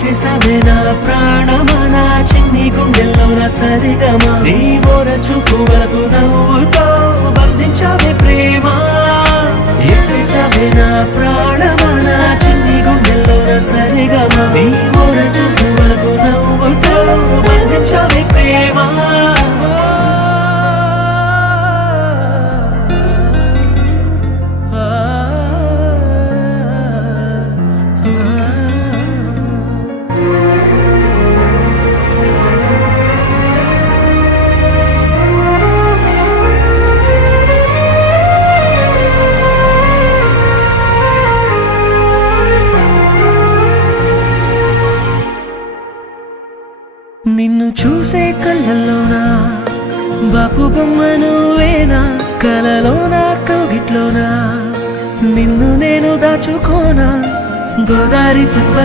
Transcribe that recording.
చేసావే నా ప్రాణమా నా చిన్ని గుండెల్లో నా సరిగమా నీ ఓర చూపు వరకు నవ్వుతో బంధించావే ప్రేమ చేసావే నా ప్రాణమా నా చిన్ని గుండెల్లో నా సరిగమా నీ ఓర చూపు వరకు నవ్వుతో బంధించావే ప్రేమ నిన్ను చూసే కళ్ళల్లోనా బాపు బొమ్మ నువ్వేనా కలలోనా కౌగిట్లోనా నిన్ను నేను దాచుకోనా గోదారి తిప్ప